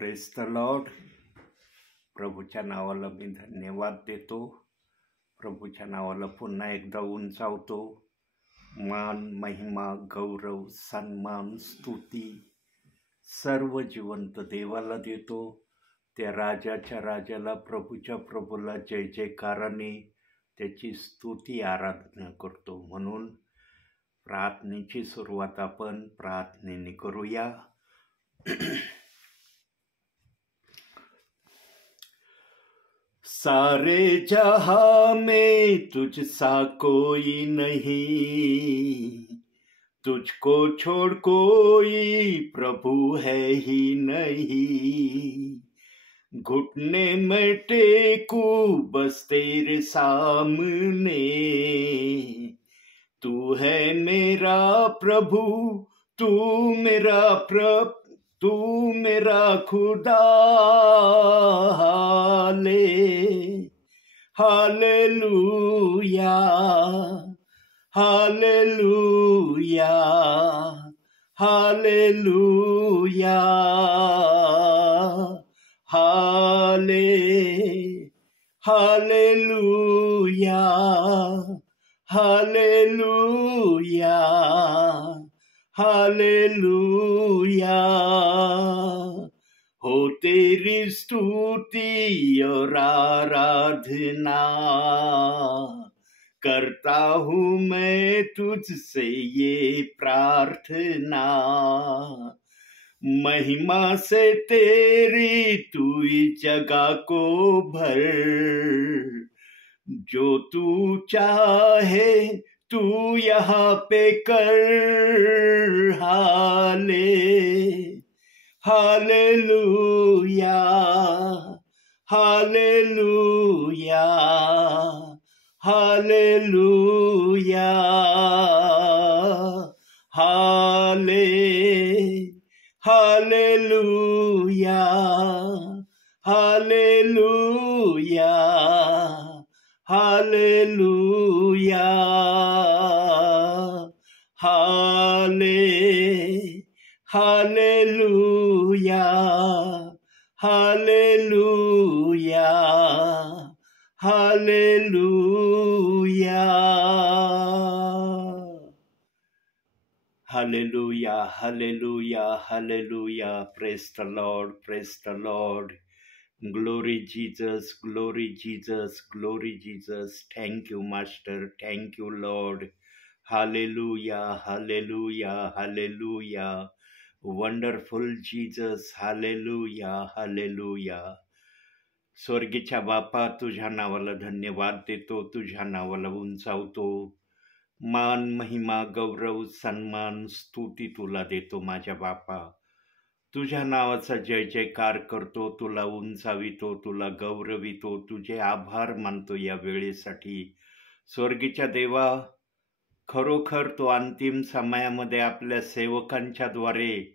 Praise the Lord. प्रभूच्या नावाला मी धन्यवाद देतो. प्रभूच्या नावाला पुन्हा एकदा उंचावतो. मान, महिमा, गौरव, सन्मान, स्तुती सर्व जिवंत देवाला देतो. त्या राजाच्या राजाला, प्रभूच्या प्रभूला जय जयकाराने त्याची स्तुती आराधना करतो. म्हणून प्रार्थनेची सुरुवात आपण प्रार्थनेने करूया. सारे जहां में तुझसा कोई नहीं, तुझको छोड़ कोई प्रभु है ही नहीं। घुटने में टेकू बस तेरे सामने, तू है मेरा प्रभु, तू मेरा खुदा। Hallelujah, hallelujah, hallelujah, hallelujah, hallelujah, hallelujah. हो तेरी स्तुति और आराधना करता हूँ मैं तुझसे ये प्रार्थना। महिमा से तेरी तू इस जगह को भर, जो तू चाहे तू यहाँ पे कर। Hallelujah, hallelujah, hallelujah, hallelujah, hallelujah, hallelujah, hallelujah, hallelujah, hallelujah, hallelujah, hallelujah, hallelujah. Praise the Lord, praise the Lord. Glory Jesus, glory Jesus, glory Jesus. Thank you master, thank you Lord. Hallelujah, hallelujah, hallelujah. Wonderful Jesus. Hallelujah, hallelujah. स्वर्गीच्या बापा, तुझ्या नावाला धन्यवाद देतो, तुझ्या नावाला उंचावतो. मान, महिमा, गौरव, सन्मान, स्तुती तुला देतो माझ्या बापा. तुझ्या नावाचा जय जयकार करतो, तुला उंचावितो, तुला गौरवितो, तुझे आभार मानतो या वेळेसाठी. स्वर्गीच्या देवा, खरोखर तो अंतिम समयामध्ये आपल्या सेवकांच्या द्वारे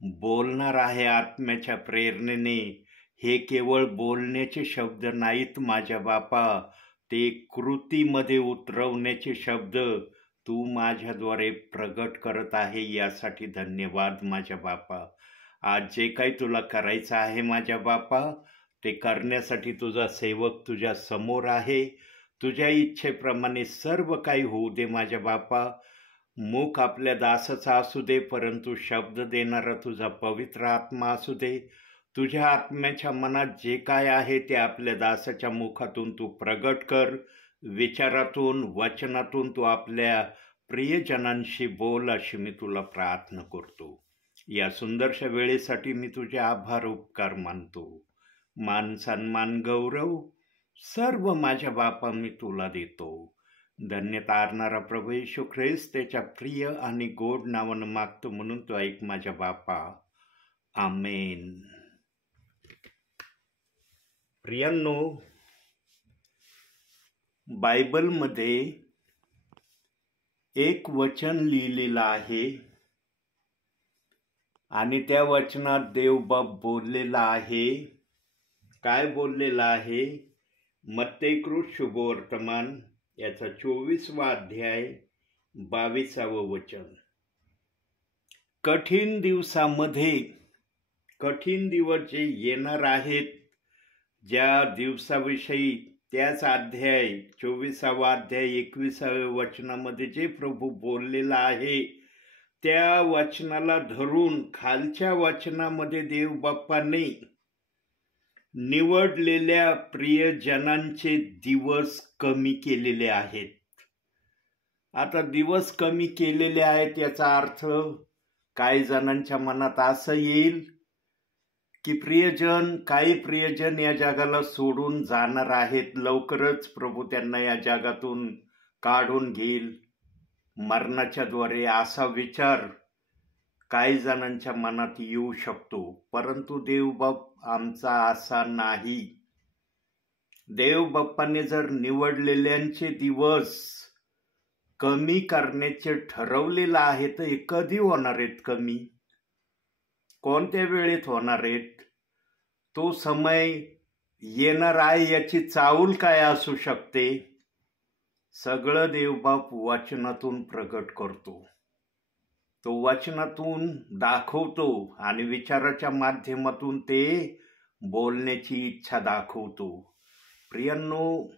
बोलणार आहे आत्म्याच्या प्रेरणेने. हे केवळ बोलण्याचे शब्द नाहीत माझ्या बापा, ते कृतीमध्ये उतरवण्याचे शब्द तू माझ्याद्वारे प्रगट करत आहे. यासाठी धन्यवाद माझ्या बापा. आज जे काही तुला करायचं आहे माझ्या बापा, ते करण्यासाठी तुझा सेवक तुझ्या समोर आहे. तुझ्या इच्छेप्रमाणे सर्व काही होऊ दे माझ्या बापा. मुख आपल्या दासाचा असू दे, परंतु शब्द देणारा तुझा पवित्र आत्मा असू दे. तुझ्या आत्म्याच्या मनात जे काय आहे ते आपल्या दासाच्या मुखातून तू प्रगट कर. विचारातून, वचनातून तू आपल्या प्रियजनांशी बोल, अशी मी तुला प्रार्थना करतो. या सुंदरशा वेळेसाठी मी तुझे आभार उपकार मानतो. मान, सन्मान, गौरव सर्व माझ्या बापा मी तुला देतो. धन्य तारणारा प्रभू येशू ख्रिस्त त्याच्या प्रिय आणि गोड नावानं मागतो, म्हणून तो ऐक माझ्या बापा. आमेन. प्रियांनो, बायबलमध्ये एक वचन लिहिलेलं आहे आणि त्या वचनात देवबाप बोललेला आहे. काय बोललेला आहे? मत्तेकृत शुभवर्तमान याचा 24वा अध्याय 22वे वचन. कठीण दिवसामध्ये कठीण दिवस जे येणार आहेत, ज्या दिवसाविषयी त्याच अध्याय 24वा अध्याय 21व्या वचनामध्ये जे प्रभू बोललेला आहे, त्या वचनाला धरून खालच्या वचनामध्ये देव बाप्पाने निवडलेल्या प्रियजनांचे दिवस कमी केलेले आहेत. आता दिवस कमी केलेले आहेत याचा अर्थ काही जणांच्या मनात असं येईल की काही प्रियजन या जगाला सोडून जाणार आहेत, लवकरच प्रभू त्यांना या जगातून काढून घेईल मरणाच्या द्वारे, असा विचार काही जणांच्या मनात येऊ शकतो. परंतु देवबाप आमचा असा नाही. देवबाप्पाने जर निवडलेल्यांचे दिवस कमी करण्याचे ठरवलेलं आहे तर हे कधी होणार आहेत कमी? कोणत्या वेळेत होणार आहेत? तो समय येणार आहे याची चाहूल काय असू शकते? सगळं देवबाप वचनातून प्रकट करतो, तो वचनातून दाखवतो आणि विचाराच्या माध्यमातून ते बोलण्याची इच्छा दाखवतो. प्रियांनो,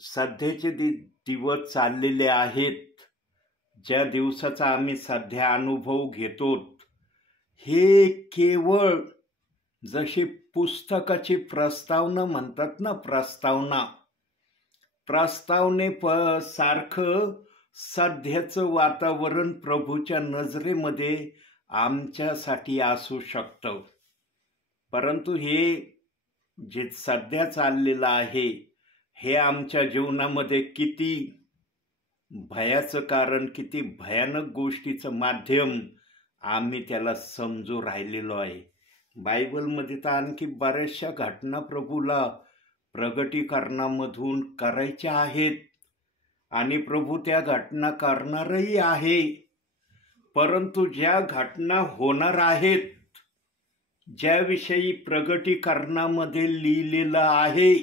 सध्याचे दिवस चाललेले आहेत, ज्या दिवसाचा आम्ही सध्या अनुभव घेतो, हे केवळ जशी पुस्तकाची प्रस्तावना म्हणतात ना, प्रस्तावने सारखं सध्याचं वातावरण प्रभूच्या नजरेमध्ये आमच्यासाठी असू शकतं. परंतु हे जे सध्या चाललेलं आहे हे आमच्या जीवनामध्ये किती भयाचं कारण, किती भयानक गोष्टीचं माध्यम आम्ही त्याला समजू राहिलेलो आहे. बायबलमध्ये तर आणखी बऱ्याचशा घटना प्रभूला प्रगटीकरणामधून करायच्या आहेत आणि प्रभू त्या घटना करणारही आहे. परंतु ज्या घटना होणार आहेत, ज्याविषयी प्रगटीकरणामध्ये लिहिलेलं आहे,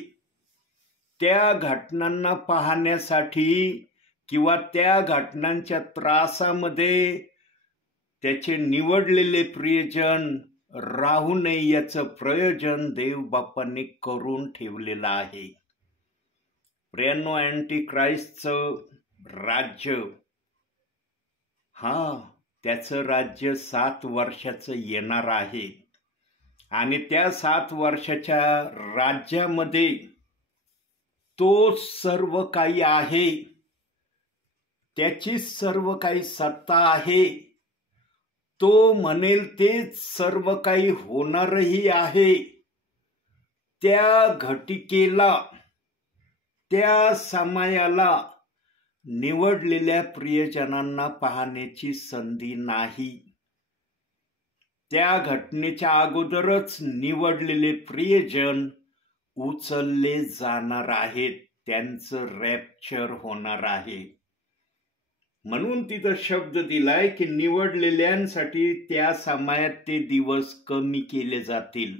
त्या घटनांना पाहण्यासाठी किंवा त्या घटनांच्या त्रासामध्ये त्याचे निवडलेले प्रियजन राहू नये याचं प्रयोजन देवबाप्पांनी करून ठेवलेलं आहे. प्रियांनो, अँटी क्राइस्टचं राज्य, त्याचं राज्य 7 वर्षाचं येणार आहे आणि त्या 7 वर्षाच्या राज्यामध्ये तो सर्व काही आहे, त्याची सर्व काही सत्ता आहे, तो म्हणेल तेच सर्व काही होणारही आहे. त्या घटिकेला, त्या समयाला निवडलेल्या प्रियजनांना पाहण्याची संधी नाही. त्या घटनेच्या अगोदरच निवडलेले प्रियजन उचलले जाणार आहेत, त्यांचं रॅप्चर होणार आहे. म्हणून तिथं शब्द दिलाय की निवडलेल्यांसाठी त्या समयात ते दिवस कमी केले जातील.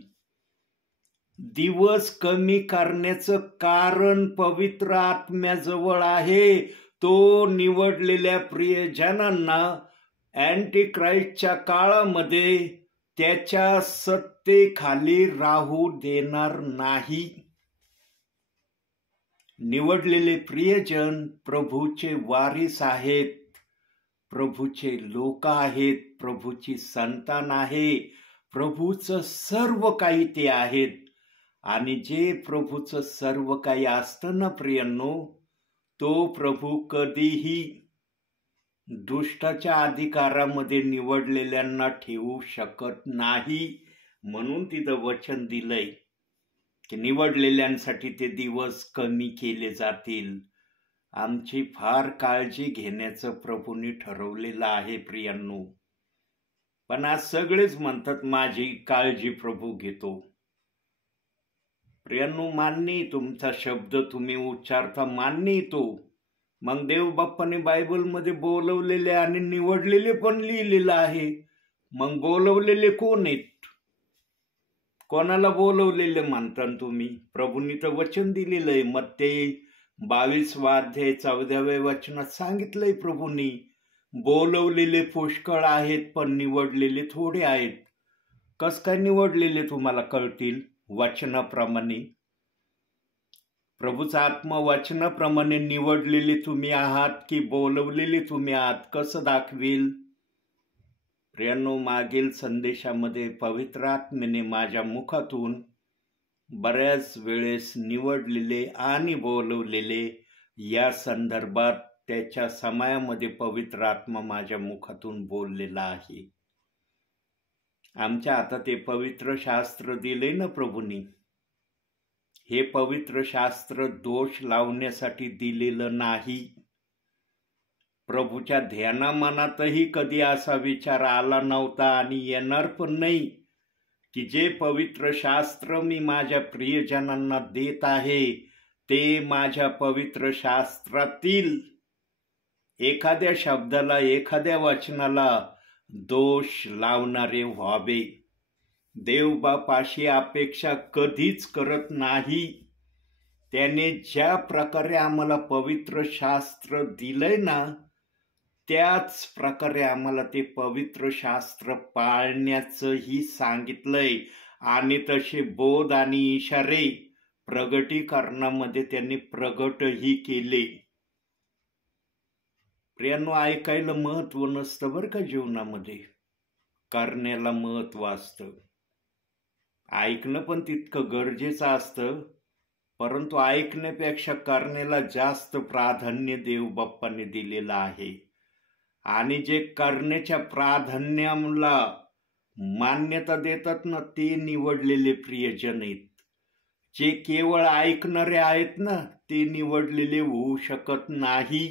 दिवस कमी करण्याचं कारण पवित्र आत्म्याजवळ आहे. तो निवडलेल्या प्रियजनांना अँटी क्राइस्टच्या काळामध्ये त्याच्या सत्तेखाली राहू देणार नाही. निवडलेले प्रियजन प्रभूचे वारिस आहेत, प्रभूचे लोक आहेत, प्रभूची संतान आहे, प्रभूचं सर्व काही ते आहेत. आणि जे प्रभूचं सर्व काही असतं ना प्रियांनो, तो प्रभू कधीही दुष्टाच्या अधिकारामध्ये निवडलेल्यांना ठेवू शकत नाही. म्हणून तिथं वचन दिलंय की निवडलेल्यांसाठी ते दिवस कमी केले जातील. आमची फार काळजी घेण्याचं प्रभूंनी ठरवलेलं आहे प्रियांनो. पण आज सगळेच म्हणतात माझी काळजी प्रभू घेतो. प्रियांनो, मान्य तुमचा शब्द तुम्ही उच्चारता, मान्य तो. मग देव बाप्पाने बायबलमध्ये बोलवलेले आणि निवडलेले पण लिहिलेलं आहे. मग बोलवलेले कोण आहेत? कोणाला बोलवलेले म्हणता तुम्ही? प्रभूंनी तर वचन दिलेलं आहे. मत्तेय 22वा अध्याय 14व्या वचनात सांगितलंय प्रभूंनी, बोलवलेले पुष्कळ आहेत पण निवडलेले थोडे आहेत. कस काय निवडलेले तुम्हाला कळतील? वचनाप्रमाणे, प्रभूचा आत्मा वचनाप्रमाणे निवडलेले तुम्ही आहात की बोलवलेले तुम्ही आहात, कसं दाखवेल? प्रियांनो, मागील संदेशामध्ये पवित्र आत्म्याने माझ्या मुखातून बऱ्याच वेळेस निवडलेले आणि बोलवलेले या संदर्भात त्याच्या समयामध्ये पवित्र आत्मा माझ्या मुखातून बोललेला आहे. आमच्या हातात ते पवित्र शास्त्र दिले ना प्रभूंनी. हे पवित्र शास्त्र दोष लावण्यासाठी दिलेलं नाही. प्रभूच्या ध्यानामनातही कधी असा विचार आला नव्हता आणि येणार पण नाही की जे पवित्र शास्त्र मी माझ्या प्रियजनांना देत आहे ते माझ्या पवित्र शास्त्रातील एखाद्या शब्दाला, एखाद्या वचनाला दोष लावणारे व्हावे. देवबाप अशी अपेक्षा कधीच करत नाही. त्याने ज्या प्रकारे आम्हाला पवित्र शास्त्र दिलंय ना, त्याच प्रकारे आम्हाला ते पवित्र शास्त्र पाळण्याचंही सांगितलंय आणि तसे बोध आणि इशारे प्रगटीकरणामध्ये त्यांनी प्रगटही केले. प्रियांनो, ऐकायला महत्व नसतं बरं का जीवनामध्ये, करण्याला महत्व असतं. ऐकणं पण तितकं गरजेचं असतं, परंतु ऐकण्यापेक्षा करण्याला जास्त प्राधान्य देवबाप्पाने दिलेलं आहे. आणि जे करण्याच्या प्राधान्याला मान्यता देतात ना, ते निवडलेले प्रियजन आहेत. जे केवळ ऐकणारे आहेत ना, ते निवडलेले होऊ शकत नाही.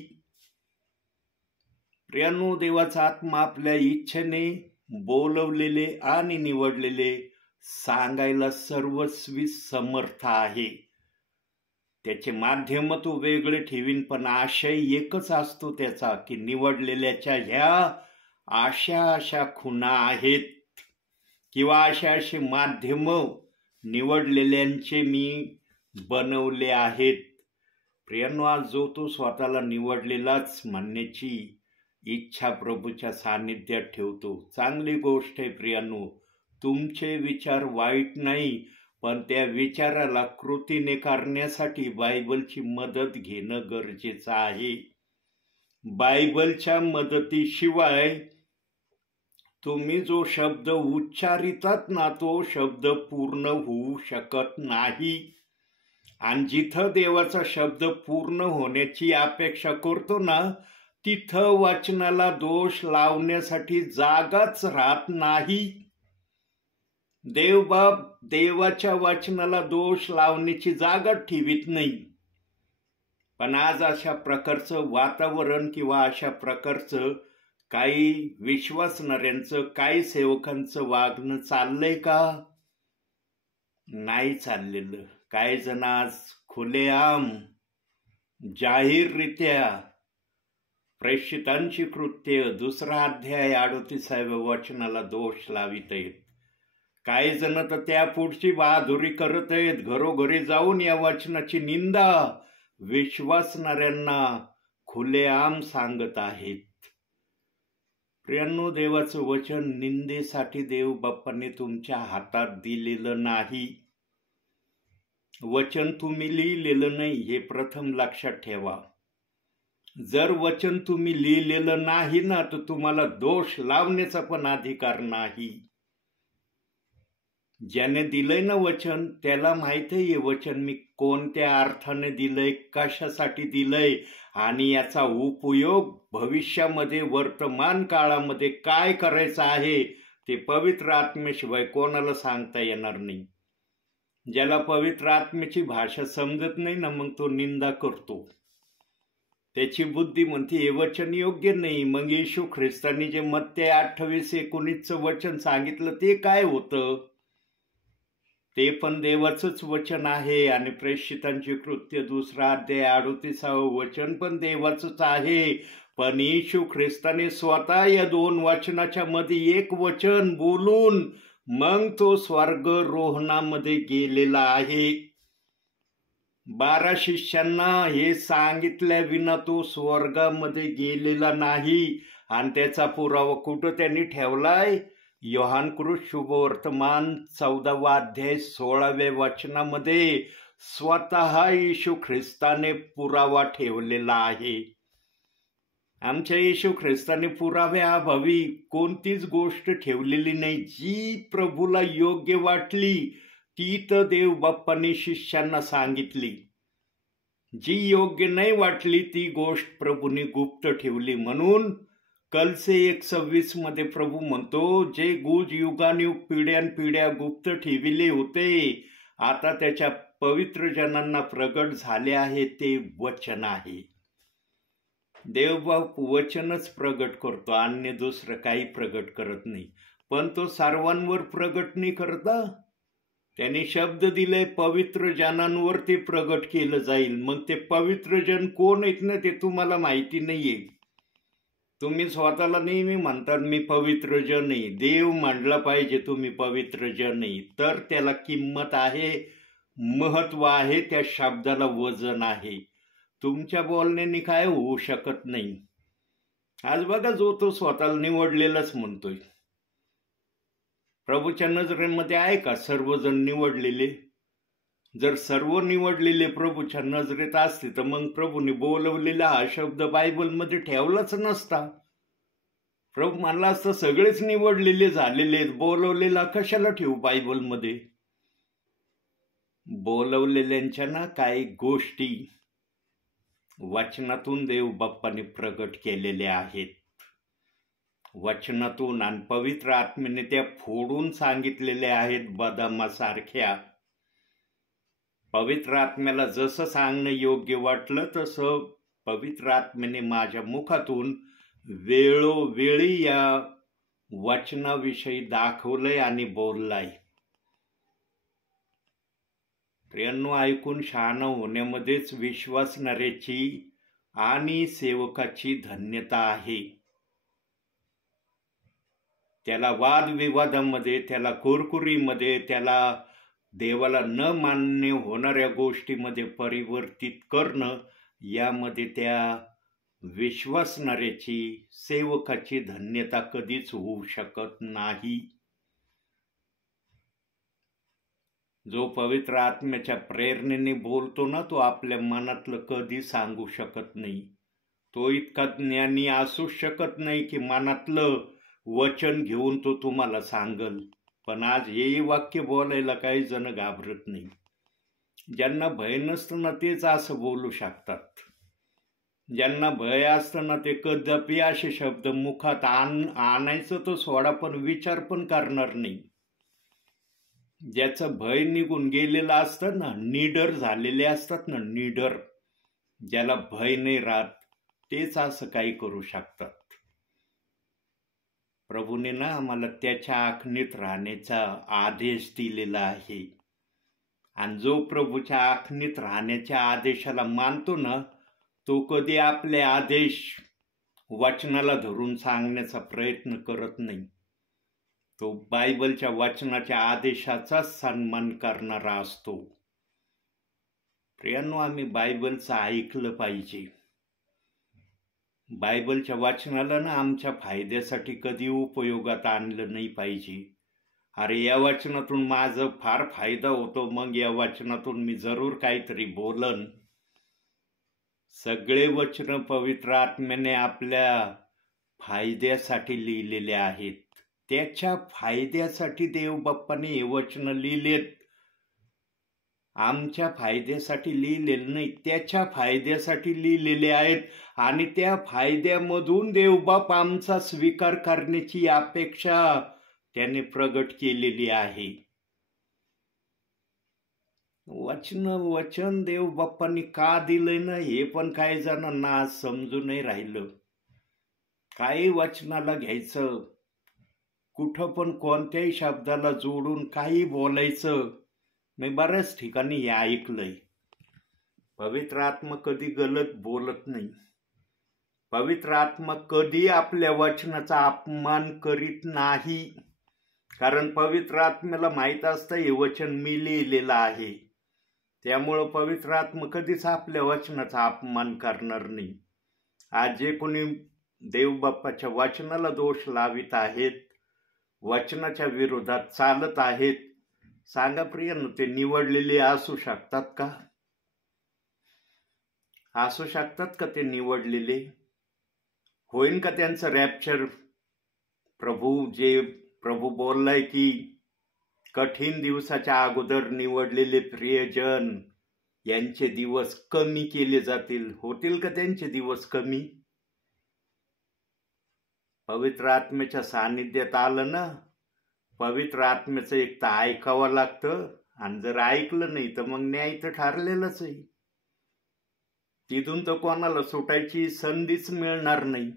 प्रियांनो, देवाचा आत्मा आपल्या इच्छेने बोलवलेले आणि निवडलेले सांगायला सर्वस्वी समर्थ आहे. त्याचे माध्यम तो वेगळे ठेवीन, पण आशय एकच असतो त्याचा की निवडलेल्याच्या ह्या अशा खुणा आहेत किंवा असे माध्यम निवडलेल्यांचे मी बनवले आहेत. प्रियांनो, आज जो तो स्वतःला निवडलेलाच म्हणण्याची इच्छा प्रभूच्या सानिध्यात ठेवतो, चांगली गोष्ट आहे. प्रियांनो, तुमचे विचार वाईट नाही, पण त्या विचाराला कृतीने करण्यासाठी बायबलची मदत घेणं गरजेचं आहे. बायबलच्या मदतीशिवाय तुम्ही जो शब्द उच्चारितात ना, तो शब्द पूर्ण होऊ शकत नाही. आणि जिथं देवाचा शब्द पूर्ण होण्याची अपेक्षा करतो ना, तिथं वचनाला दोष लावण्यासाठी जागाच राहत नाही. देवबाप देवाच्या वचनाला दोष लावण्याची जागा ठेवीत नाही. पण आज अशा प्रकारचं वातावरण किंवा अशा प्रकारचं काही विश्वासणाऱ्यांचं, काही सेवकांचं वागणं चाललंय का? नाही चाललेलं. काही जण आज खुलेआम जाहीररित्या प्रेषितांची कृत्य 2 अध्याय 38व्या वचनाला दोष लावित आहेत. काही जण तर त्या पुढची बहादुरी करत आहेत, घरोघरी जाऊन या वचनाची निंदा विश्वासणाऱ्यांना खुलेआम सांगत आहेत. प्रियांनो, देवाचं वचन निंदेसाठी देव बाप्पाने तुमच्या हातात दिलेलं नाही. वचन तुम्ही लिहिलेलं नाही, हे प्रथम लक्षात ठेवा. जर वचन तुम्ही लिहिलेलं नाही ना, तर तुम्हाला दोष लावण्याचा पण अधिकार नाही. ज्याने दिलंय ना वचन, त्याला माहित आहे हे वचन मी कोणत्या अर्थाने दिलंय, कशासाठी दिलंय आणि याचा उपयोग भविष्यामध्ये, वर्तमान काळामध्ये काय करायचं आहे ते पवित्र आत्म्याशिवाय कोणाला सांगता येणार नाही. ज्याला पवित्र आत्म्याची भाषा समजत नाही ना, मग तो निंदा करतो. त्याची बुद्धी म्हणते हे वचन योग्य नाही. मग येशू ख्रिस्तांनी जे मत्ते 28:19 वचन सांगितलं ते काय होतं? ते पण देवाचंच वचन आहे. आणि प्रेषितांची कृत्य 2 अध्याय 38वं वचन पण देवाचंच आहे. पण येशू ख्रिस्ताने स्वतः या 2 वचनाच्या मध्ये एक वचन बोलून मग तो स्वर्गरोहणामध्ये गेलेला आहे. 12 शिष्यांना हे सांगितल्या विना तो स्वर्गामध्ये गेलेला नाही. आणि त्याचा पुरावा कुठं त्यांनी ठेवलाय? योहानकृत शुभवर्तमान 14वा अध्याय 16व्या वचनामध्ये स्वतः येशू ख्रिस्ताने पुरावा ठेवलेला आहे. आमच्या येशू ख्रिस्ताने पुराव्याअभावी कोणतीच गोष्ट ठेवलेली नाही. जी प्रभूला योग्य वाटली ती तर देव बाप्पाने शिष्यांना सांगितली. जी योग्य नाही वाटली ती गोष्ट प्रभूने गुप्त ठेवली. म्हणून कलसे 1:26 मध्ये प्रभू म्हणतो, जे गुज युगानुयुग पिढ्यानपिढ्या गुप्त ठेविले होते आता त्याच्या पवित्र जनांना प्रगट झाले आहे, ते वचन आहे. देवबाप वचनच प्रगट करतो, अन्य दुसरं काही प्रगट करत नाही. पण तो सर्वांवर प्रगट नाही करता. त्याने शब्द दिले पवित्र जनांवर ते प्रगट केलं जाईल. मग ते पवित्र जन कोण आहेत ना ते तुम्हाला माहिती नाहीये. तुम्ही स्वतःला नेहमी म्हणतात मी पवित्र जन आहे. देव म्हणला पाहिजे तुम्ही पवित्र जन आहे, तर त्याला किंमत आहे, महत्व आहे, त्या शब्दाला वजन आहे. तुमच्या बोलण्याने काय होऊ शकत नाही. आज बघा, जो तो स्वतःला निवडलेलाच म्हणतोय. प्रभूच्या नजरेमध्ये आहे का सर्वजण निवडलेले? जर सर्व निवडलेले प्रभूच्या नजरेत असते तर मग प्रभूने बोलवलेला हा शब्द बायबलमध्ये ठेवलाच नसता. प्रभू म्हणला असतं सगळेच निवडलेले झालेले, बोलवलेला कशाला ठेवू बायबलमध्ये? बोलवलेल्यांच्या ना काही गोष्टी वचनातून देव बाप्पाने प्रगट केलेल्या आहेत. वचनातून आणि पवित्र आत्म्याने त्या फोडून सांगितलेल्या आहेत बदामासारख्या. पवित्र आत्म्याला जसं सांगणं योग्य वाटलं तसं पवित्र आत्म्याने माझ्या मुखातून वेळोवेळी या वचनाविषयी दाखवलंय आणि बोललाय. प्रियांनो, ऐकून शहाणा होण्यामध्येच विश्वासणाऱ्याची आणि सेवकाची धन्यता आहे. त्याला वादविवादामध्ये, त्याला कुरकुरीमध्ये, त्याला देवाला न मान्य होणाऱ्या गोष्टीमध्ये परिवर्तित करणं, यामध्ये त्या विश्वासणाऱ्याची, सेवकाची धन्यता कधीच होऊ शकत नाही. जो पवित्र आत्म्याच्या प्रेरणेने बोलतो ना, तो आपल्या मनातलं कधी सांगू शकत नाही. तो इतका ज्ञानी असू शकत नाही की मनातलं वचन घेऊन तो तुम्हाला सांगल. पण आज हे वाक्य बोलायला काही जण घाबरत नाही. ज्यांना भय नसतं ना तेच असं बोलू शकतात. ज्यांना भय असतं ना ते कदापि असे शब्द मुखात आणायचं तो सोडा, पण विचार पण करणार नाही. ज्याचं भय निघून गेलेलं असतं ना, निडर झालेले असतात ना, निडर, ज्याला भय नाही राहत, तेच असं काही करू शकतात. प्रभूने ना आम्हाला त्याच्या आखणीत राहण्याचा आदेश दिलेला आहे. आणि जो प्रभूच्या आखणीत राहण्याच्या आदेशाला मानतो ना, तो कधी आपले आदेश वचनाला धरून सांगण्याचा प्रयत्न करत नाही. तो बायबलच्या वचनाच्या आदेशाचा सन्मान करणारा असतो. प्रियांनो, आम्ही बायबलचं ऐकलं पाहिजे. बायबलच्या वाचनाला ना आमच्या फायद्यासाठी कधी उपयोगात आणलं नाही पाहिजे. अरे या वचनातून माझं फार फायदा होतो, मग या वचनातून मी जरूर काहीतरी बोलन. सगळे वचन पवित्र आत्म्याने आपल्या फायद्यासाठी लिहिलेले आहेत. त्याच्या फायद्यासाठी देव बाप्पाने हे वचन लिहिलेत. आमच्या फायद्यासाठी लिहिलेले नाही, त्याच्या फायद्यासाठी लिहिलेले आहेत. आणि त्या फायद्यामधून देवबाप आमचा स्वीकार करण्याची अपेक्षा त्याने प्रगट केलेली आहे. वचन देव बाप्पांनी का दिलंय ना हे पण काही जणांना आज समजून नाही राहिलं. काही वचनाला घ्यायचं, कुठं पण कोणत्याही शब्दाला जोडून काही बोलायचं. मी बऱ्याच ठिकाणी हे ऐकलंय. पवित्र आत्मा कधी गलत बोलत नाही. पवित्र आत्मा कधी आपल्या वचनाचा अपमान करीत नाही. कारण पवित्र आत्म्याला माहीत असतं हे वचन मी लिहिलेलं आहे. त्यामुळं पवित्र आत्मा कधीच आपल्या वचनाचा अपमान करणार नाही. आज जे कोणी देवबाप्पाच्या वचनाला दोष लावित आहेत वचनाच्या विरोधात चालत आहेत, सांगा प्रियांनो, ते निवडलेले असू शकतात का? असू शकतात का ते निवडलेले? होईल का त्यांचं रॅप्चर? प्रभू बोललाय की कठीण दिवसाच्या अगोदर निवडलेले प्रियजन यांचे दिवस कमी केले जातील. होतील का त्यांचे दिवस कमी? पवित्र आत्म्याच्या सानिध्यात आलं ना, पवित्र आत्म्याचं एक तर ऐकावं लागतं, आणि जर ऐकलं नाही तर मग न्याय तर ठरलेलंच आहे. तिथून तर कोणाला सुटायची संधीच मिळणार नाही.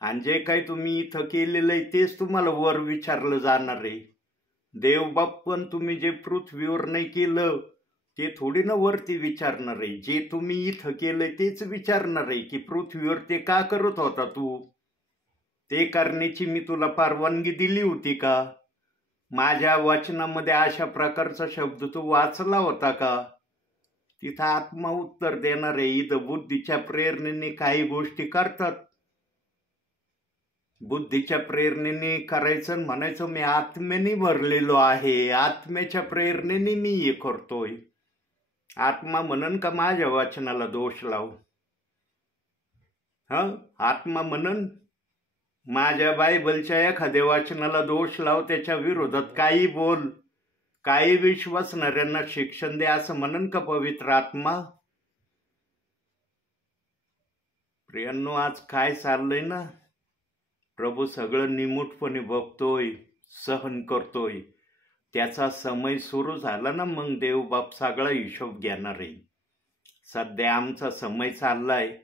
आणि जे काही तुम्ही इथं केलेलं आहे तेच तुम्हाला वर विचारलं जाणार आहे. देवबाप पण तुम्ही जे पृथ्वीवर नाही केलं ते थोडी ना वरती विचारणार आहे. जे तुम्ही इथं केलंय तेच विचारणार आहे की पृथ्वीवर ते का करत होता तू? ते करण्याची मी तुला परवानगी दिली होती का? माझ्या वचनामध्ये अशा प्रकारचा शब्द तू वाचला होता का? तिथं आत्मा उत्तर देणार आहे. इथं बुद्धीच्या प्रेरणेने काही गोष्टी करतात. बुद्धीच्या प्रेरणेने करायचं म्हणायचं मी आत्म्याने भरलेलो आहे, आत्म्याच्या प्रेरणेने मी हे करतोय. आत्मा म्हणन का माझ्या वचनाला दोष लाव? आत्मा म्हणन माझ्या बायबलच्या एखाद्या वचनाला दोष लाव, त्याच्या विरोधात काही बोल, काही विश्वासणाऱ्यांना शिक्षण दे, असं म्हणन का पवित्र आत्मा? प्रियांनो, आज काय चाललंय ना, प्रभू सगळं निमूटपणे बघतोय, सहन करतोय. त्याचा समय सुरू झाला ना, मग देवबाप सगळा हिशोब घेणार आहे. सध्या आमचा समय चाललाय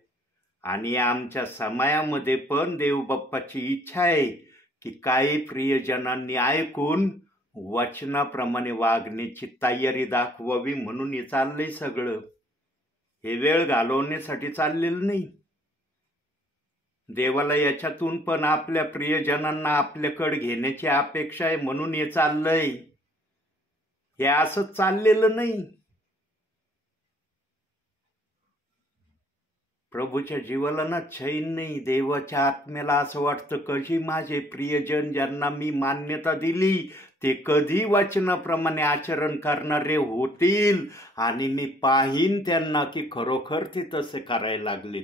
आणि आमच्या समयामध्ये पण देवबाप्पाची इच्छा आहे की काही प्रियजनांनी ऐकून वचनाप्रमाणे वागण्याची तयारी दाखवावी. म्हणून हे चाललंय सगळं. हे वेळ घालवण्यासाठी चाललेलं नाही. देवाला याच्यातून पण आपल्या प्रियजनांना आपल्याकडे घेण्याची अपेक्षा आहे, म्हणून हे चाललंय. हे असंच चाललेलं नाही. प्रभूच्या जीवाला ना चैन नाही. देवाच्या आत्म्याला असं वाटतं कधी माझे प्रियजन ज्यांना मी मान्यता दिली ते कधी वचनाप्रमाणे आचरण करणारे होतील, आणि मी पाहीन त्यांना की खरोखर ते तसे करायला लागले.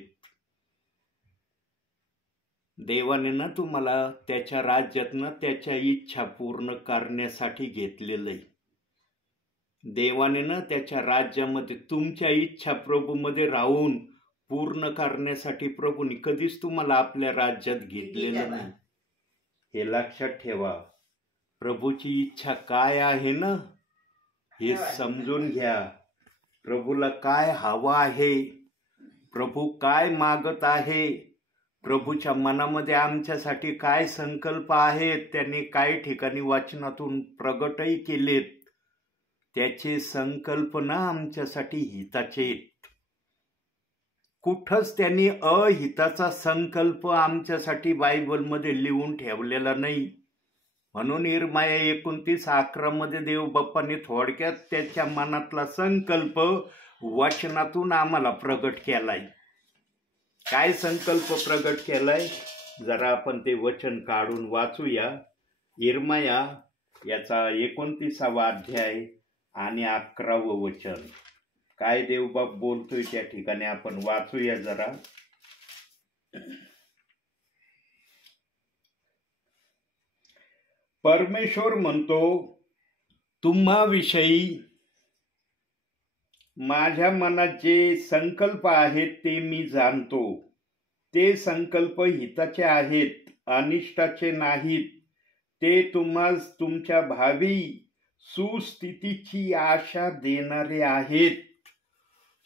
देवाने ना तुम्हाला त्याच्या राज्यातनं त्याच्या इच्छा पूर्ण करण्यासाठी घेतलेलं आहे. देवाने ना त्याच्या राज्यामध्ये तुमच्या इच्छा प्रभूमध्ये राहून पूर्ण करण्यासाठी प्रभूने कधीच तुम्हाला आपल्या राज्यात घेतलेलं नाही. हे लक्षात ठेवा. प्रभूची इच्छा काय आहे ना हे समजून घ्या. प्रभूला काय हवं आहे, प्रभू काय मागत आहे, प्रभूच्या मनामध्ये आमच्यासाठी काय संकल्प आहेत, त्यांनी काही ठिकाणी वचनातून प्रगटही केलेत. त्याचे संकल्प ना आमच्यासाठी हिताचे. कुठंच त्यांनी अहिताचा संकल्प आमच्यासाठी बायबलमध्ये लिहून ठेवलेला नाही. म्हणून इर्माया 29:11 मध्ये देवबाप्पाने थोडक्यात त्याच्या मनातला संकल्प वचनातून आम्हाला प्रगट केलाय. काय संकल्प प्रगट केलाय जरा आपण ते वचन काढून वाचूया. इर्माया याचा 29वा अध्याय आणि 11वं वचन. काय देवबाप बोलतोय त्या ठिकाणी आपण वाचूया जरा. परमेश्वर म्हणतो, तुम्हाविषयी माझ्या मनात जे संकल्प आहेत ते मी जाणतो. ते संकल्प हिताचे आहेत, अनिष्टाचे नाहीत. ते तुम्हास तुमच्या भावी सुस्थितीची आशा देणारे आहेत.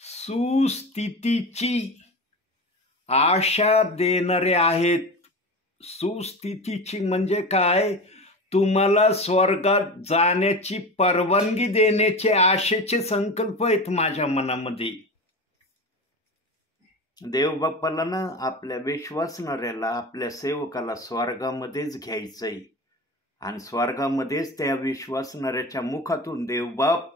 सुस्थितीची आशा देणारे आहेत. सुस्थितीची म्हणजे काय? तुम्हाला स्वर्गात जाण्याची परवानगी देण्याचे आशेचे संकल्प आहेत माझ्या मनामध्ये. देवबाप्पाला ना आपल्या विश्वासणाऱ्याला, आपल्या सेवकाला स्वर्गामध्येच घ्यायचंय, आणि स्वर्गामध्येच त्या विश्वासणाऱ्याच्या मुखातून देवबाप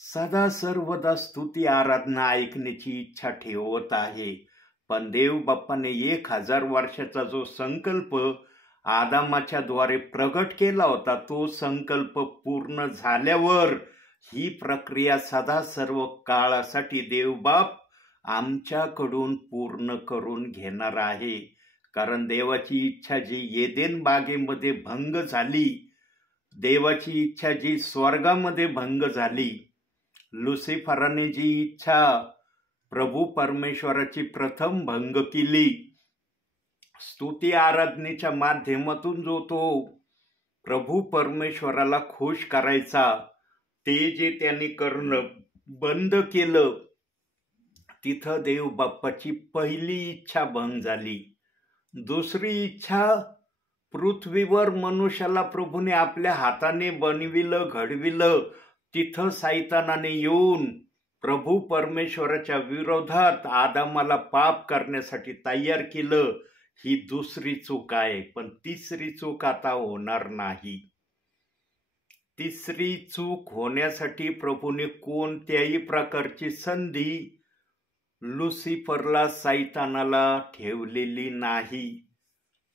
सदा सर्वदा स्तुती आराधना ऐकण्याची इच्छा ठेवत आहे. पण देवबाप्पाने 1000 वर्षाचा जो संकल्प आदामाच्या द्वारे प्रगट केला होता, तो संकल्प पूर्ण झाल्यावर ही प्रक्रिया सदा सर्व काळासाठी देवबाप आमच्याकडून पूर्ण करून घेणार आहे. कारण देवाची इच्छा जी एदेन बागेमध्ये भंग झाली, देवाची इच्छा जी स्वर्गामध्ये भंग झाली, लुसिफराने जी इच्छा प्रभू परमेश्वराची प्रथम भंग केली, स्तुती आराधनेच्या माध्यमातून जो तो प्रभू परमेश्वराला खुश करायचा, ते जे त्यांनी करणं बंद केलं, तिथं देव बाप्पाची पहिली इच्छा भंग झाली. दुसरी इच्छा, पृथ्वीवर मनुष्याला प्रभूने आपल्या हाताने बनविलं, घडविलं, तिथं सैतानाने येऊन प्रभू परमेश्वराच्या विरोधात आदामाला पाप करण्यासाठी तयार केलं. ही दुसरी चूक आहे. पण तिसरी चूक आता होणार नाही. तिसरी चूक होण्यासाठी प्रभूने कोणत्याही प्रकारची संधी लुसिफरला, सैतानाला ठेवलेली नाही.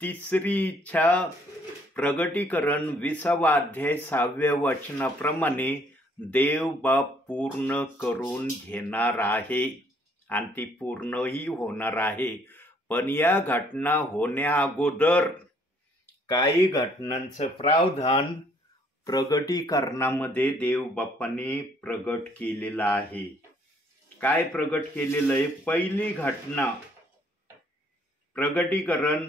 तिसरी इच्छा प्रगटीकरण 20वा अध्याय 6व्या वचनाप्रमाणे देव बाप पूर्ण करून घेणार आहे आणि ती पूर्णही होणार आहे. पण या घटना होण्या अगोदर काही घटनांचं प्रावधान प्रगटीकरणामध्ये देव बाप्पाने प्रगट केलेलं आहे. काय प्रगट केलेलं आहे? पहिली घटना, प्रगटीकरण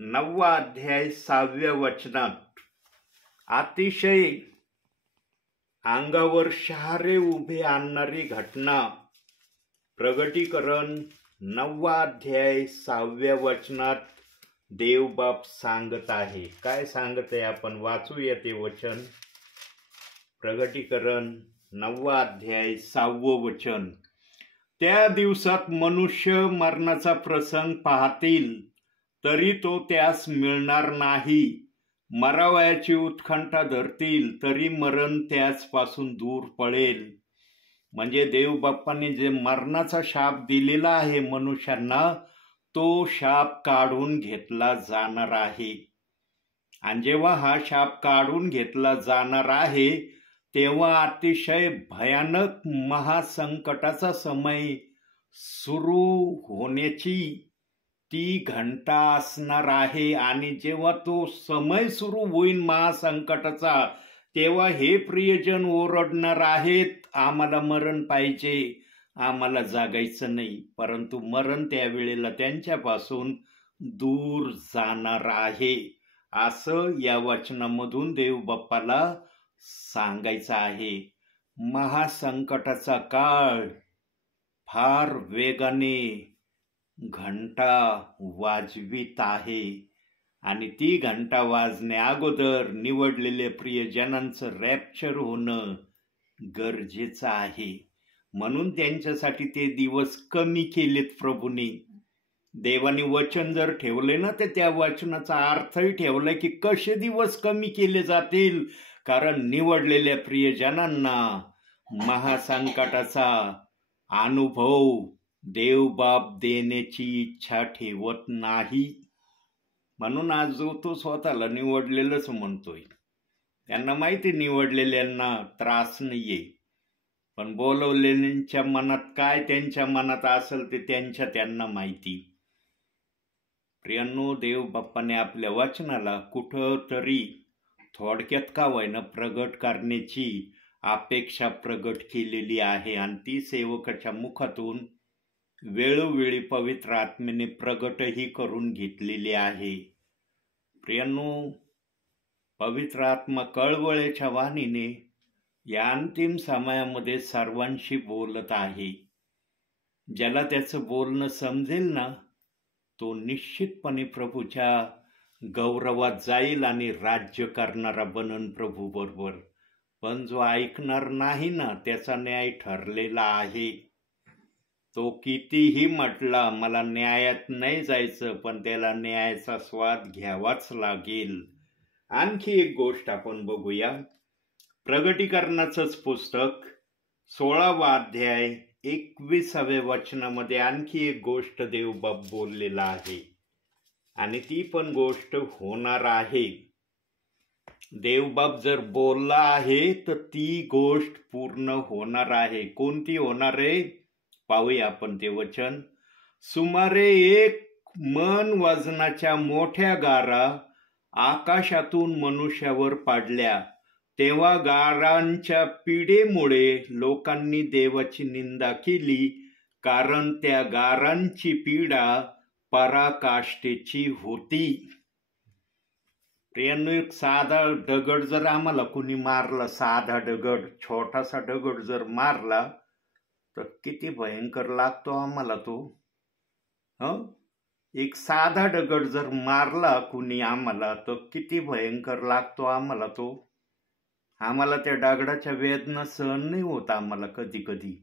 9वा अध्याय 6व्या वचनात अतिशय अंगावर शहारे उभे आणणारी घटना. प्रगटीकरण 9वा अध्याय 6व्या वचनात देवबाप सांगत आहे. काय सांगत आहे आपण वाचूया ते वचन. प्रगटीकरण 9वा अध्याय 6वं वचन. त्या दिवसात मनुष्य मरणाचा प्रसंग पाहतील, तरी तो त्यास मिळणार नाही. मरावयाची उत्कंठा धरतील, तरी मरण त्याचपासून दूर पळेल. म्हणजे देवबाप्पाने जे मरणाचा शाप दिलेला आहे मनुष्यांना, तो शाप काढून घेतला जाणार आहे. आणि जेव्हा हा शाप काढून घेतला जाणार आहे, तेव्हा अतिशय भयानक महासंकटाचा समय सुरू होण्याची ती घंटा असणार आहे. आणि जेव्हा तो समय सुरू होईल महासंकटाचा, तेव्हा हे प्रियजन ओरडणार आहेत, आम्हाला मरण पाहिजे, आम्हाला जागायचं नाही. परंतु मरण त्यावेळेला त्यांच्यापासून दूर जाणार आहे, असं या वचनामधून देव बाप्पाला सांगायचं आहे. महासंकटाचा काळ फार वेगाने घंटा वाजवीत आहे आणि ती घंटा वाजण्या अगोदर निवडलेल्या प्रियजनांचं रॅप्चर होणं गरजेचं आहे. म्हणून त्यांच्यासाठी ते दिवस कमी केलेत प्रभूने. देवाने वचन जर ठेवले ना, तर त्या वचनाचा अर्थही ठेवलाय की कसे दिवस कमी केले जातील. कारण निवडलेल्या प्रियजनांना महासंकटाचा अनुभव देवबाप देण्याची इच्छा ठेवत नाही. म्हणून आज जो तो स्वतःला निवडलेलंच म्हणतोय. त्यांना माहिती निवडलेल्यांना त्रास नाहीये, पण बोलवलेल्यांच्या मनात काय त्यांच्या मनात असेल ते त्यांना माहिती. प्रियांनो, देव बाप्पाने आपल्या वचनाला कुठं तरी थोडक्यात का होईना प्रगट करण्याची अपेक्षा प्रगट केलेली आहे आणि ती सेवकाच्या मुखातून वेळोवेळी पवित्र आत्मेने प्रगटही करून घेतलेली आहे. प्रियांनो, पवित्र आत्मा कळवळ्याच्या वाणीने या अंतिम समयामध्ये सर्वांशी बोलत आहे. ज्याला त्याचं बोलणं समजेल ना, तो निश्चितपणे प्रभूच्या गौरवात जाईल आणि राज्य करणारा बनन प्रभू बरोबर. पण जो ऐकणार नाही ना, त्याचा न्याय ठरलेला आहे. तो कितीही म्हटला मला न्यायात नाही जायचं, पण त्याला न्यायाचा स्वाद घ्यावाच लागेल. आणखी एक गोष्ट आपण बघूया. प्रगटीकरणाचंच पुस्तक 16वा अध्याय 21व्या वचनामध्ये आणखी एक गोष्ट देवबाप बोललेला आहे. आणि ती पण गोष्ट होणार आहे. देवबाप जर बोलला आहे तर ती गोष्ट पूर्ण होणार आहे. कोणती होणार आहे पाहूया आपण ते वचन. सुमारे 1 मन वजनाच्या मोठ्या गारा आकाशातून मनुष्यावर पाडल्या, तेव्हा गारांच्या पीडेमुळे लोकांनी देवाची निंदा केली, कारण त्या गारांची पीडा पराकाष्ठेची होती. प्रियांनो, एक साधा दगड जर आम्हाला कुणी मारला, साधा दगड, छोटासा दगड जर मारला तर किती भयंकर लागतो आम्हाला तो. एक साधा दगड जर मारला कुणी आम्हाला तर किती भयंकर लागतो आम्हाला तो. आम्हाला त्या दगडाच्या वेदना सहन नाही होत आम्हाला कधी कधी.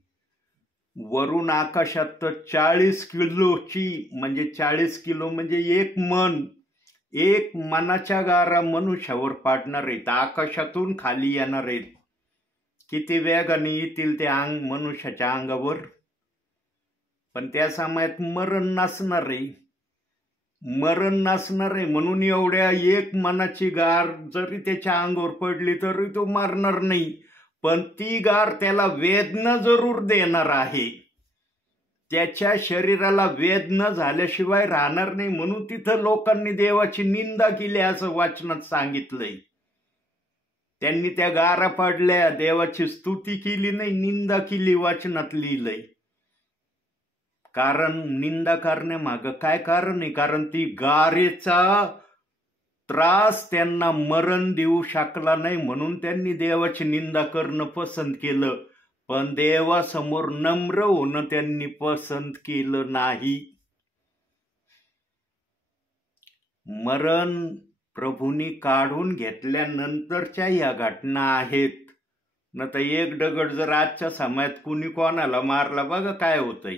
वरून आकाशात तर 40 किलोची, म्हणजे 40 किलो म्हणजे 1 मन, 1 मनाच्या गारा मनुष्यावर पाडणार आहेत, आकाशातून खाली येणार आहेत. किती वेगाने येतील ते मनुष्याच्या अंगावर. पण त्या समयात मरण नसणार आहे, मरण नसणार आहे. म्हणून एवढ्या 1 मनाची गार जरी त्याच्या अंगावर पडली तरी तो मरणार नाही, पण ती गार त्याला वेदना जरूर देणार आहे. त्याच्या शरीराला वेदना झाल्याशिवाय राहणार नाही. म्हणून तिथं लोकांनी देवाची निंदा केली असं वाचनात सांगितलंय. त्यांनी त्या गारा पाडल्या, देवाची स्तुती केली नाही, निंदा केली, वाचनात लिहिलंय. कारण निंदा करण्यामागं काय कारण आहे? कारण ती गारेचा त्रास त्यांना मरण देऊ शकला नाही, म्हणून त्यांनी देवाची निंदा करणं पसंत केलं. पण देवासमोर नम्र होणं त्यांनी पसंत केलं नाही. मरण प्रभूंनी काढून घेतल्यानंतरच्या या घटना आहेत. न तर एक दगड जर आजच्या समयात कुणी कोणाला मारला, बघा काय होतंय,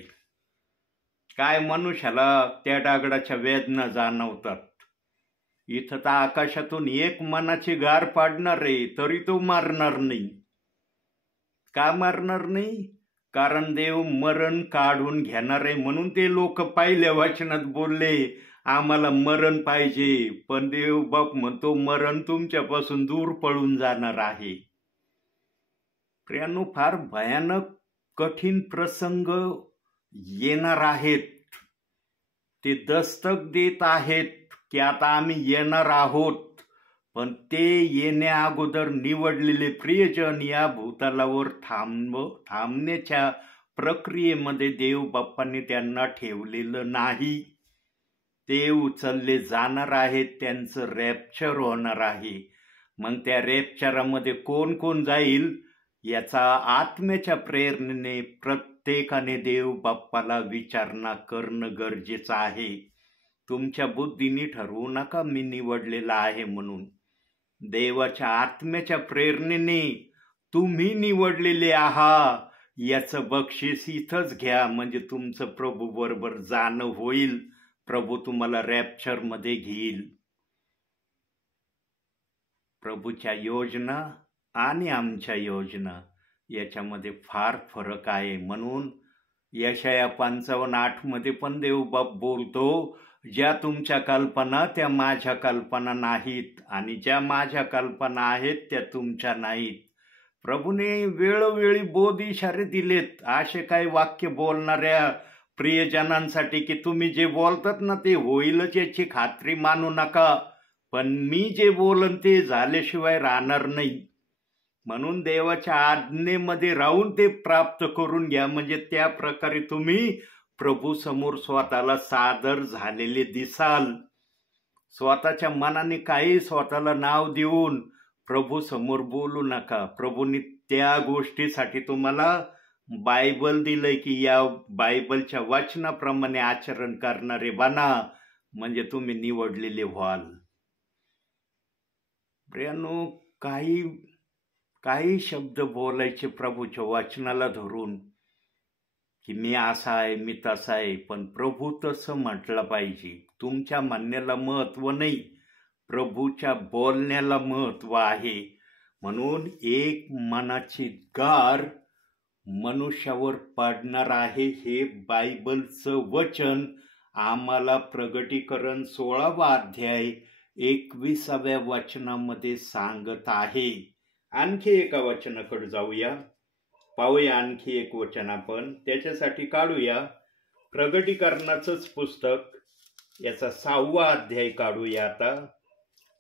काय मनुष्याला त्या दगडाच्या वेदना जाणवतात. इथं तर आकाशातून 1 मनाची गार पाडणार आहे तरी तो मारणार नाही. का मारणार नाही? कारण देव मरण काढून घेणार आहे. म्हणून ते लोक पहिल्या वचनात बोलले आम्हाला मरण पाहिजे, पण देव बाप म्हणतो मरण तुमच्यापासून दूर पळून जाणार आहे. प्रियांनो, फार भयानक कठीण प्रसंग येणार आहेत. ते दस्तक देत आहेत की आता आम्ही येणार आहोत. पण ते येण्या अगोदर निवडलेले प्रियजन या भूतलावर थांबण्याच्या प्रक्रियेमध्ये देव बाप्पांनी त्यांना ठेवलेलं नाही. ते उचलले जाणार आहेत, त्यांचं रॅप्चर होणार आहे. मग त्या रॅप्चरामध्ये कोण कोण जाईल याचा आत्म्याच्या प्रेरणेने प्रत्येकाने देव बाप्पाला विचारणा करणं गरजेचं आहे. तुमच्या बुद्धीने ठरवू नका मी निवडलेला आहे म्हणून. देवाच्या आत्म्याच्या प्रेरणेने तुम्ही निवडलेले आहात याचं बक्षीस इथंच घ्या, म्हणजे तुमचं प्रभू बरोबर जाणं होईल. प्रभू तुम्हाला रॅप्चर मध्ये घेईल. प्रभूच्या योजना आणि आमच्या योजना याच्यामध्ये फार फरक आहे. म्हणून यशाया 55:8 मध्ये पण देवबाप बोलतो, ज्या तुमच्या कल्पना त्या माझ्या कल्पना नाहीत, आणि ज्या माझ्या कल्पना आहेत त्या तुमच्या नाहीत. प्रभूने वेळोवेळी बोध इशारे दिलेत असे काही वाक्य बोलणाऱ्या प्रियजनांसाठी की तुम्ही जे बोलतात ना ते होईलच याची खात्री मानू नका, पण मी जे बोलन ते झाल्याशिवाय राहणार नाही. म्हणून देवाच्या आज्ञेमध्ये राहून ते प्राप्त करून घ्या, म्हणजे त्या प्रकारे तुम्ही प्रभू समोर स्वतःला सादर झालेले दिसाल. स्वतःच्या मनाने काही स्वतःला नाव देऊन प्रभू समोर बोलू नका. प्रभूंनी त्या गोष्टीसाठी तुम्हाला बायबल दिलंय की या बायबलच्या वचनाप्रमाणे आचरण करणारे बना, म्हणजे तुम्ही निवडलेले व्हाल. प्रियांनो, काही शब्द बोलायचे प्रभूच्या वचनाला धरून की मी असा आहे, मी तसा आहे, पण प्रभू तसं म्हटलं पाहिजे. तुमच्या म्हणण्याला महत्व नाही, प्रभूच्या बोलण्याला महत्व आहे. म्हणून 1 मनाची गार मनुष्यावर पडणार आहे हे बायबलचं वचन आम्हाला प्रगटीकरण 16वा अध्याय 21व्या वचनामध्ये सांगत आहे. आणखी एका वचनाकडे जाऊया, पाहूया आणखी एक वचन आपण त्याच्यासाठी काढूया. प्रगटीकरणाचंच पुस्तक याचा 6वा अध्याय काढूया. आता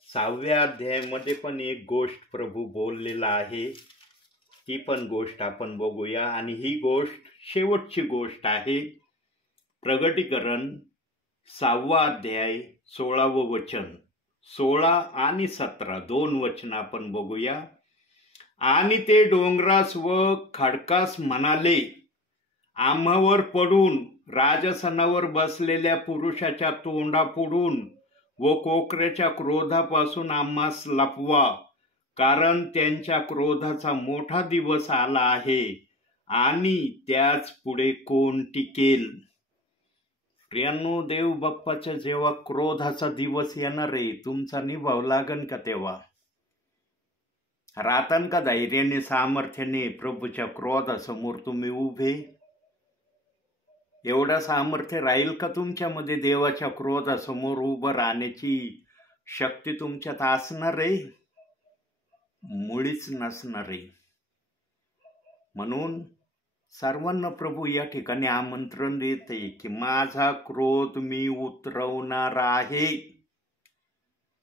6व्या अध्यायामध्ये पण एक गोष्ट प्रभू बोललेला आहे, ती पण गोष्ट आपण बघूया. आणि ही गोष्ट शेवटची गोष्ट आहे. प्रगटीकरण 6वा अध्याय 16वं वचन, 16 आणि 17 दोन वचन आपण बघूया. आणि ते डोंगरास व खडकास म्हणाले, आम्हावर पडून राजसनावर बसलेल्या पुरुषाच्या तोंडापुढून व कोकऱ्याच्या क्रोधापासून आम्हास लपवा, कारण त्यांच्या क्रोधाचा मोठा दिवस आला आहे आणि त्याच पुढे कोण टिकेल. प्रियांनो, देव बाप्पाच्या जेव्हा क्रोधाचा दिवस येणार आहे, तुमचा निभाव लागन का? तेव्हा राहतान का धैर्याने सामर्थ्याने प्रभूच्या क्रोधासमोर तुम्ही उभे? एवढा सामर्थ्य राहील का तुमच्यामध्ये देवाच्या क्रोधासमोर उभं राहण्याची शक्ती तुमच्यात असणार आहे? मुळीच नसणार आहे. म्हणून सर्वांना प्रभू या ठिकाणी आमंत्रण देते की माझा क्रोध मी उतरवणार आहे.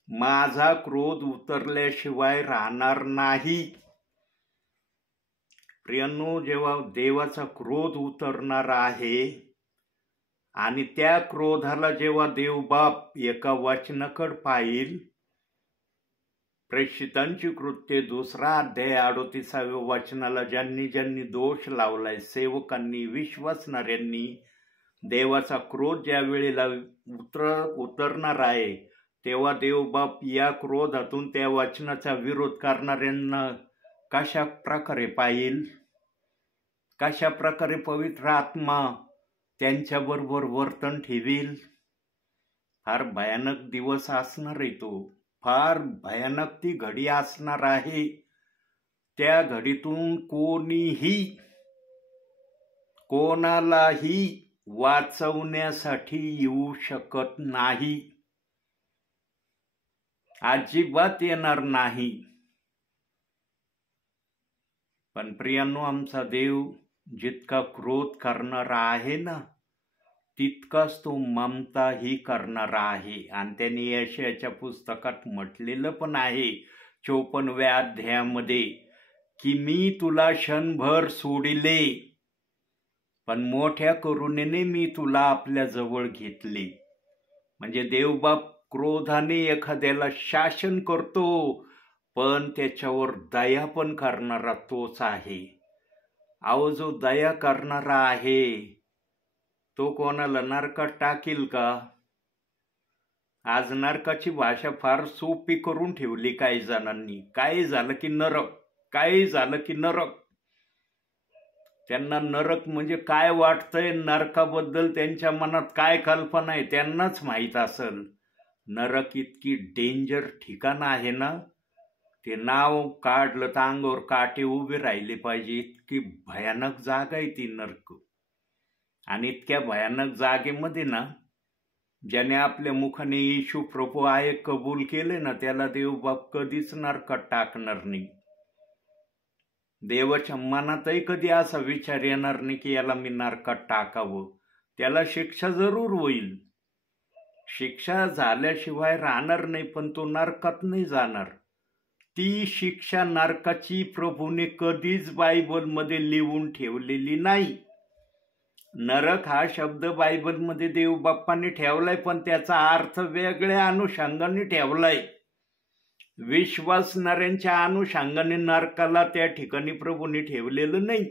माझा क्रोध उतरल्याशिवाय राहणार नाही. प्रियांनो, जेव्हा देवाचा क्रोध उतरणार आहे आणि त्या क्रोधाला जेव्हा देवबाप एका वचनाकडे पाहिल, प्रेषितांची कृत्ये 2 अध्याय 38व्या वचनाला ज्यांनी ज्यांनी दोष लावलाय, सेवकांनी विश्वासणाऱ्यांनी, देवाचा क्रोध ज्या वेळेला उतरणार आहे तेव्हा देवबाप या क्रोधातून त्या वचनाचा विरोध करणाऱ्यांना कशा प्रकारे पाहिल, कशा प्रकारे पवित्र आत्मा त्यांच्याबरोबर वर्तन ठेवील. फार भयानक दिवस असणार आहे तो, फार भयानक ती घडी असणार आहे. त्या घडीतून कोणालाही वाचवण्यासाठी येऊ शकत नाही, अजिबात येणार नाही. पण प्रियांनो, आमचा देव जितका क्रोध करणारा आहे ना, तितकाच तो ममताही करणारा आहे. आणि त्यांनी यशायाच्या पुस्तकात म्हटलेलं पण आहे 54व्या अध्यायामध्ये की मी तुला क्षणभर सोडिले, पण मोठ्या करुणेने मी तुला आपल्या जवळ घेतले. म्हणजे देवबाप क्रोधाने एखाद्याला शासन करतो, पण त्याच्यावर दया पण करणारा तोच आहे. अहो, जो दया करणारा आहे तो कोणाला नरकात टाकील का? आज नरकाची भाषा फार सोपी करून ठेवली काही जणांनी. काही झालं की नरक, काही झालं की नरक. त्यांना नरक म्हणजे काय वाटतंय, नरकाबद्दल त्यांच्या मनात काय कल्पना आहे त्यांनाच माहीत असेल. नरक इतकी डेंजर ठिकाण आहे ना, ते नाव काढलं तर अंगावर काटे उभे राहिले पाहिजे, इतकी भयानक जागा आहे ती नरक. आणि इतक्या भयानक जागेमध्ये ना, ज्याने आपल्या मुखाने येशू प्रभू आहे कबूल केले ना, त्याला देवबाप कधीच नरकात टाकणार नाही. देवाच्या मनातही कधी असा विचार येणार नाही की याला मी नरकात टाकावं. त्याला शिक्षा जरूर होईल, शिक्षा झाल्याशिवाय राहणार नाही, पण तो नरकात नाही जाणार. ती शिक्षा नरकाची प्रभूने कधीच बायबलमध्ये लिहून ठेवलेली नाही. नरक हा शब्द बायबलमध्ये देवबाप्पाने ठेवलाय, पण त्याचा अर्थ वेगळ्या अनुषंगाने ठेवलाय. विश्वासणाऱ्यांच्या अनुषंगाने नरकाला त्या ठिकाणी प्रभूने ठेवलेलं नाही.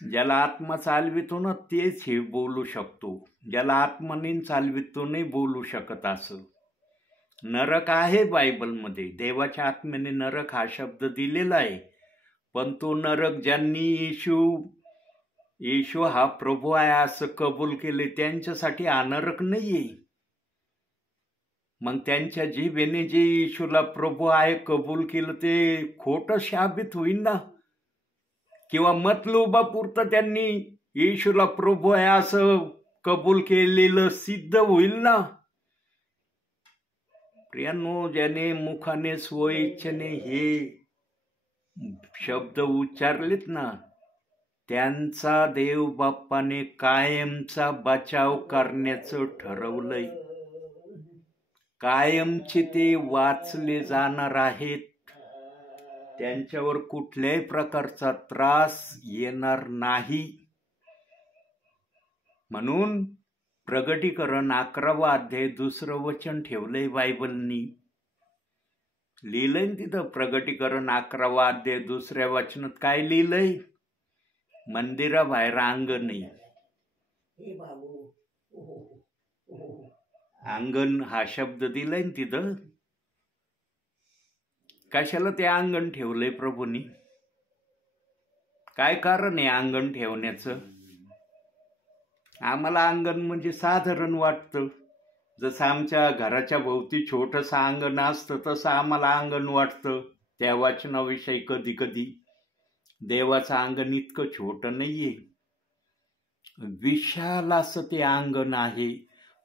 ज्याला आत्मा चालवितो ना तेच हे बोलू शकतो, ज्याला आत्माने चालवितो नाही बोलू शकत. असं नरक आहे बायबलमध्ये, देवाच्या आत्म्याने नरक हा शब्द दिलेला आहे. पण तो नरक ज्यांनी येशू हा प्रभू आहे असं कबूल केले त्यांच्यासाठी हा नरक नाहीये. मग त्यांच्या जिभेने जे येशूला प्रभू आहे कबूल केलं ते खोटं साबित होईल ना, किंवा मतलुबापुरतं त्यांनी येशूला प्रभू आहे असं कबूल केलेलं सिद्ध होईल ना. प्रियांनो, ज्याने मुखाने स्वइच्छेने हे शब्द उच्चारलेत ना, त्यांचा देव बाप्पाने कायमचा बचाव करण्याचं ठरवलंय. कायमचे ते वाचले जाणार आहेत. त्यांच्यावर कुठल्याही प्रकारचा त्रास येणार नाही. म्हणून प्रगटीकरण 11वा अध्याय 2रं वचन ठेवलंय बायबलनी. लिहिलंय तिथं प्रगटीकरण 11वा अध्याय 2ऱ्या वचनात काय लिहिलंय? मंदिराबाहेर अंगण आहे. अंगण हा शब्द दिलाय ना तिथं. कशाला ते अंगण ठेवलंय प्रभूंनी? काय कारण आहे अंगण ठेवण्याचं? आम्हाला अंगण म्हणजे साधारण वाटतं. जसं आमच्या घराच्या भोवती छोटंसं अंगण असतं तसं आम्हाला अंगण वाटतं. त्या वचनाविषयी कधी कधी देवाचं अंगण इतकं छोटं नाहीये, विशाल असं ते अंगण आहे.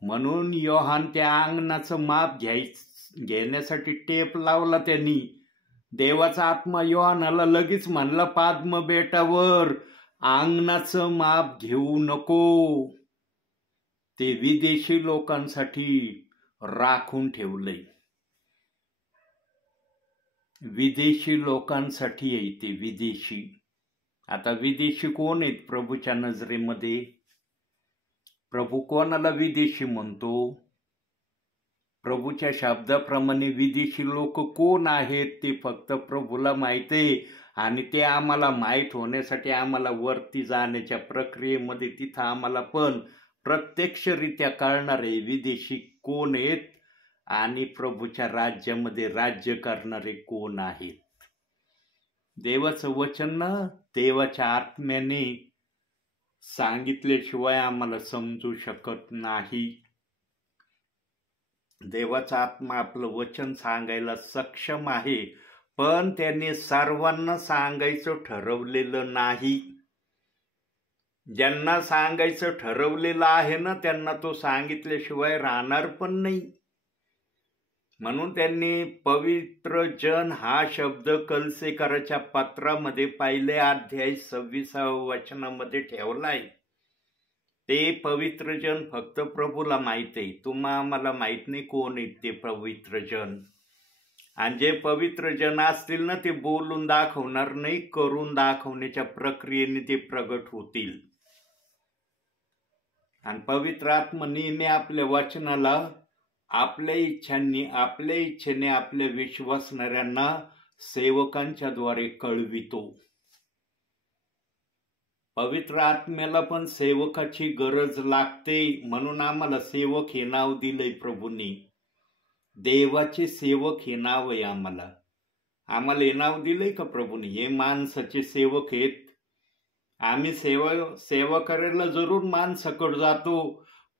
म्हणून योहान त्या अंगणाचं माप घेण्यासाठी टेप लावला त्यांनी. देवाचा आत्मा योहानाला लगेच म्हणला, पाद्म बेटावर अंगणाचं माप घेऊ नको, ते विदेशी लोकांसाठी राखून ठेवलंय. विदेशी लोकांसाठी आहे ते. विदेशी. आता विदेशी कोण आहेत प्रभूच्या नजरेमध्ये? प्रभू कोणाला विदेशी म्हणतो? प्रभूच्या शब्दाप्रमाणे विदेशी लोक कोण आहेत ते फक्त प्रभूला माहित आहे. आणि ते आम्हाला माहीत होण्यासाठी आम्हाला वरती जाण्याच्या प्रक्रियेमध्ये तिथं आम्हाला पण प्रत्यक्षरित्या कळणार आहे विदेशी कोण आहेत आणि प्रभूच्या राज्यामध्ये राज्य करणारे कोण आहेत. देवाचं वचन ना देवाच्या आत्म्याने सांगितल्याशिवाय आम्हाला समजू शकत नाही. देवाचा आत्मा आपलं वचन सांगायला सक्षम आहे, पण त्याने सर्वांना सांगायचं ठरवलेलं नाही. ज्यांना सांगायचं ठरवलेलं आहे ना त्यांना तो सांगितल्याशिवाय राहणार पण नाही. म्हणून त्यांनी पवित्र जन हा शब्द कलसेकराच्या पत्रामध्ये 1 अध्याय 26व्या वचनामध्ये ठेवलाय. ते पवित्र जन फक्त प्रभूला माहित आहे. आम्हाला माहित नाही कोण आहेत ते पवित्र जन. आणि जे पवित्र जन असतील ना ते बोलून दाखवणार नाही, करून दाखवण्याच्या प्रक्रियेने ते प्रगट होतील. आणि पवित्र आत्मा नेहमी आपल्या वचनाला आपल्या इच्छेने आपल्या विश्वासणाऱ्यांना सेवकांच्या द्वारे कळवितो. पवित्र आत्म्याला पण सेवकाची गरज लागते. म्हणून आम्हाला सेवक हे नाव दिलंय प्रभूंनी. देवाचे सेवक हे नाव आहे आम्हाला. आम्हाला हे नाव दिलंय का प्रभूंनी? हे माणसाचे सेवक आहेत. आम्ही सेवा करायला जरूर माणसाकडे जातो,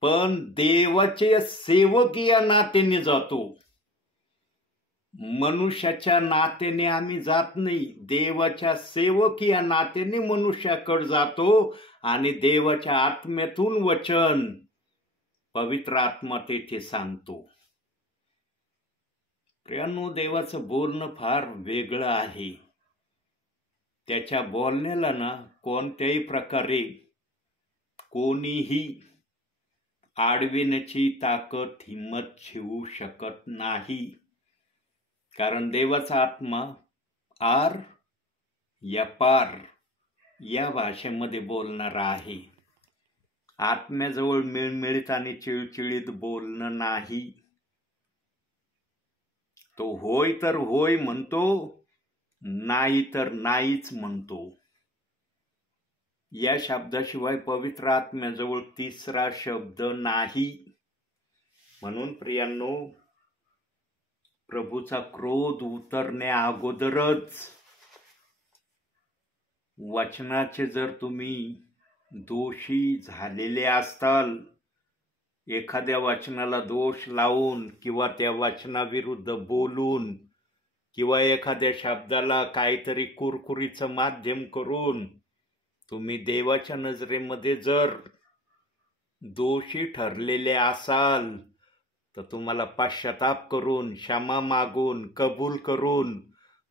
पण देवाचे सेवक या नात्याने जातो. मनुष्याच्या नात्याने आम्ही जात नाही. देवाच्या सेवक या नात्याने मनुष्याकडे जातो आणि देवाच्या आत्म्यातून वचन पवित्र आत्मा तेथे सांगतो. प्रियांनो, देवाचं बोलणं फार वेगळं आहे. त्याच्या बोलण्याला ना कोणत्याही प्रकारे कोणीही आडविण्याची ताकद हिम्मत ठेवू शकत नाही. कारण देवाचा आत्मा आर या पार या भाषेमध्ये बोलणारा आहे. आत्म्याजवळ मिळमिळीत आणि चिळचिळीत बोलणं नाही. तो होय तर होय म्हणतो, नाही तर नाहीच म्हणतो. या शब्दाशिवाय पवित्र आत्म्याजवळ तिसरा शब्द नाही. म्हणून प्रियांनो, प्रभूचा क्रोध उतरण्या अगोदरच वचनाचे जर तुम्ही दोषी झालेले असताल, एखाद्या वचनाला दोष लावून किंवा त्या वचनाविरुद्ध बोलून किंवा एखाद्या शब्दाला काहीतरी कुरकुरीचं माध्यम करून तुम्ही देवाच्या नजरेमध्ये जर दोषी ठरलेले असाल तर तुम्हाला पश्चाताप करून, क्षमा मागून, कबूल करून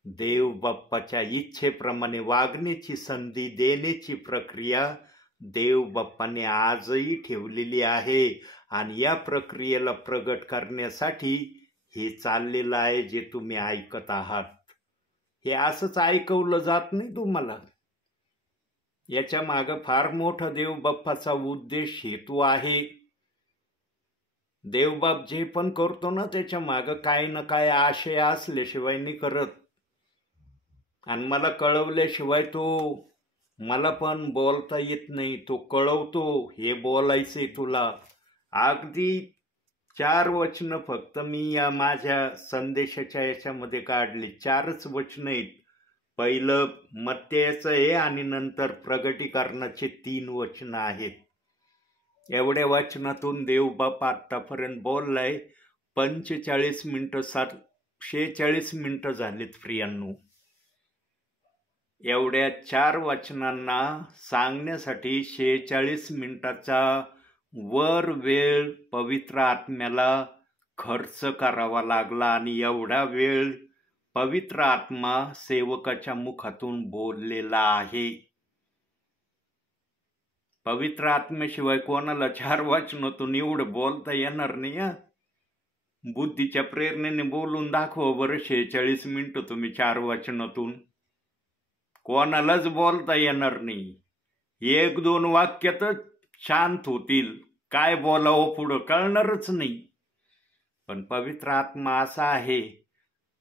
देव बाप्पाच्या इच्छेप्रमाणे वागण्याची संधी देण्याची प्रक्रिया देव बाप्पाने आजही ठेवलेली आहे. आणि या प्रक्रियेला प्रगट करण्यासाठी हे चाललेलं आहे जे तुम्ही ऐकत आहात. हे असंच ऐकवलं जात नाही तुम्हाला. याच्या मागे फार मोठा देव बाप्पाचा उद्देश, हेतू आहे. देवबाप जे पण करतो ना त्याच्या मागे काही ना काय आशय असल्याशिवाय नाही करत. आणि मला कळवल्याशिवाय तो, मला पण बोलता येत नाही, तो कळवतो हे बोलायचंय तुला. अगदी 4 वचनं फक्त मी या माझ्या संदेशाच्या याच्यामध्ये काढली. 4च वचनं आहेत. पहिलं मत्तेचं आहे आणि नंतर प्रगटीकरणाचे 3 वचनं आहेत. एवढ्या वचनातून देवबाप आतापर्यंत बोललाय. 45 मिनिटं 46 मिनिटं झालीत प्रियांनो. एवढ्या 4 वचनांना सांगण्यासाठी 46 मिनिटाचा वर वेळ पवित्र आत्म्याला खर्च करावा लागला. आणि एवढा वेळ पवित्र आत्मा सेवकाच्या मुखातून बोललेला आहे. पवित्र आत्म्याशिवाय कोणाला 4 वचनातून एवढं बोलता येणार नाही. बुद्धीच्या प्रेरणेने बोलून दाखवा बरं 46 मिनिटं तुम्ही 4 वचनातून. कोणालाच बोलता येणार नाही. 1-2 वाक्यातच शांत होतील. काय बोलावं पुढं कळणारच नाही. पण पवित्र आत्मा असा आहे,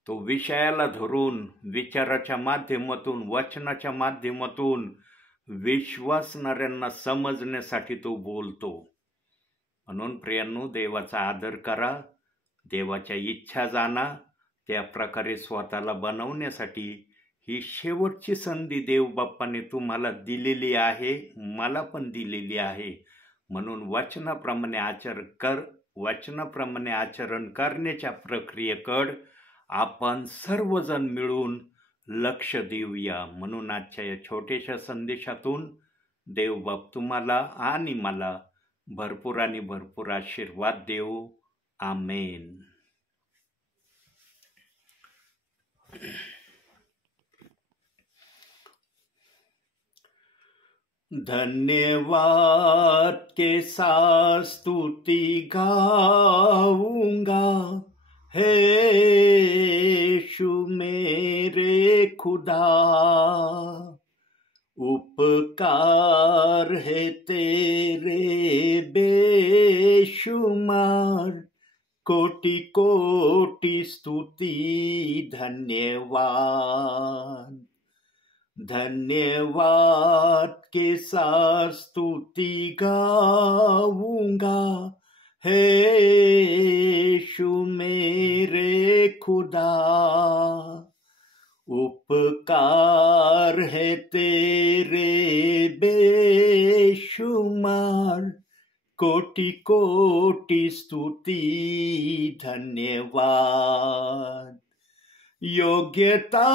तो विषयाला धरून विचाराच्या माध्यमातून, वचनाच्या माध्यमातून विश्वासणाऱ्यांना समजण्यासाठी तो बोलतो. म्हणून प्रियांनो, देवाचा आदर करा, देवाच्या इच्छा जाणा, त्या प्रकारे स्वतःला बनवण्यासाठी ही शेवटची संधी देवबाप्पाने तुम्हाला दिलेली आहे, मला पण दिलेली आहे. म्हणून वचनाप्रमाणे आचरण करण्याच्या प्रक्रियेकडे आपण सर्वजण मिळून लक्ष देऊया. म्हणून आजच्या या छोट्याशा संदेशातून देवबाप तुम्हाला आणि मला भरपूर आणि भरपूर आशीर्वाद देऊ. आमेन. धन्यवाद के साथ स्तुति गाऊंगा, हे यीशु मेरे खुदा. उपकार है तेरे बेशुमार, कोटि कोटि स्तुति धन्यवाद. धन्यवाद के साथ स्तुति गाऊंगा, हे यीशु मेरे खुदा. उपकार है तेरे बेशुमार, कोटि कोटि स्तुति धन्यवाद. योग्यता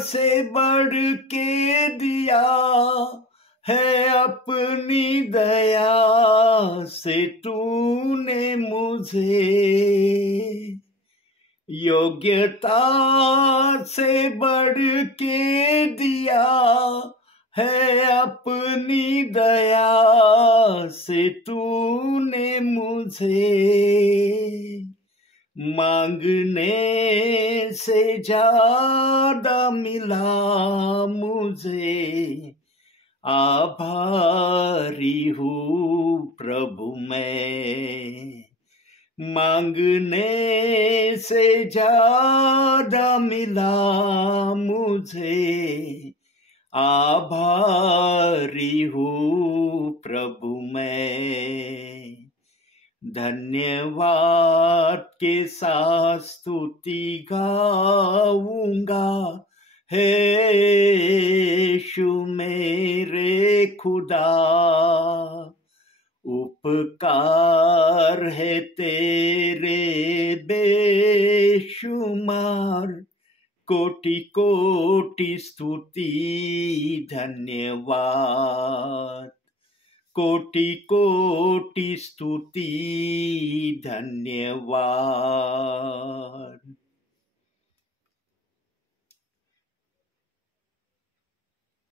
से बढ़ के दिया है अपनी दया से तूने मुझे. योग्यता से बढ़ के दिया है अपनी दया से तूने मुझे. मांगने से ज्यादा मिला मुझे, आभारी हूँ प्रभु मैं. मांगने से ज्यादा मिला मुझे, आभारी हूँ प्रभु मैं. धन्यवाद के साथ स्तुति गाऊंगा, हे यीशु मेरे खुदा. उपकार है तेरे बेशुमार, कोटि कोटि स्तुति धन्यवाद, कोटि कोटि स्तुति धन्यवाद।